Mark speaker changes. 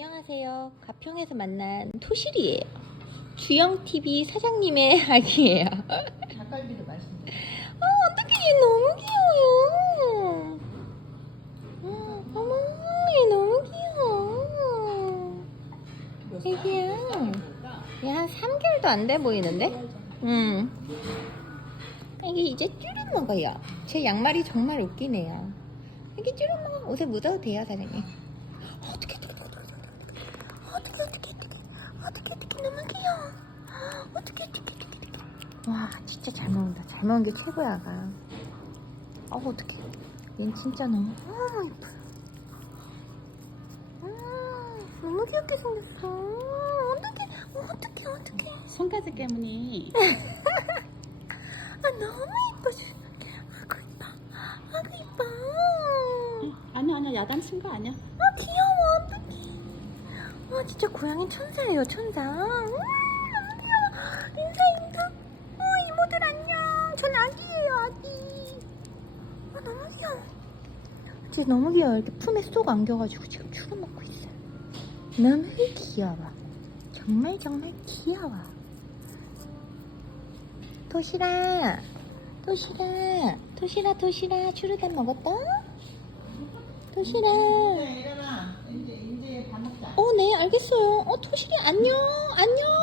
Speaker 1: 안녕하세요. 가평에서 만난 토실이에요. 주영TV 사장님의 아기예요.
Speaker 2: 닭갈비도 맛있는데.
Speaker 1: 아, 어떡해, 얘 너무 귀여워요. 아, 어머, 얘 너무 귀여워. 애기야. 얘 한 3개월도 안 돼 보이는데? 음. 이게 이제 쭈름 먹어요. 제 양말이 정말 웃기네요. 이게 쭈름 먹어. 옷에 묻어도 돼요, 사장님. 어떻게, 어떻게, 어떻게, 어떻게, 어떻게, 어떻게, 어떻게, 어떻게, 너무 귀여워. 어떻게, 어떻게, 어떻게, 어떻게. 와, 진짜 잘 먹는다. 잘 먹는 게 최고야, 아가. 어, 어떡해. 얜 진짜 너무, 너무 예뻐. 아, 너무 귀엽게 생겼어. 어떡해, 어떡해, 어떡해.
Speaker 2: 손가락 때문에
Speaker 1: 아, 너무 예뻐. 아구 이뻐. 아구.
Speaker 2: 아니 아니야 야단 친 거 아니야?
Speaker 1: 아, 귀여워. 진짜 고양이 천사예요, 천사. 음, 너무 귀여워. 인사인사. 어, 이모들 안녕. 전 아기예요, 아기. 아, 너무 귀여워. 진짜 너무 귀여워. 이렇게 품에 쏙 안겨가지고 지금 추루 먹고 있어요. 너무 귀여워. 정말 정말 귀여워. 도시락. 도시락. 도시락, 도시락. 추루단 먹었다? 도시락.
Speaker 2: 일어나. 이제 이제 밥 먹자.
Speaker 1: 어, 네, 알겠어요. 어, 토실이 안녕, 안녕.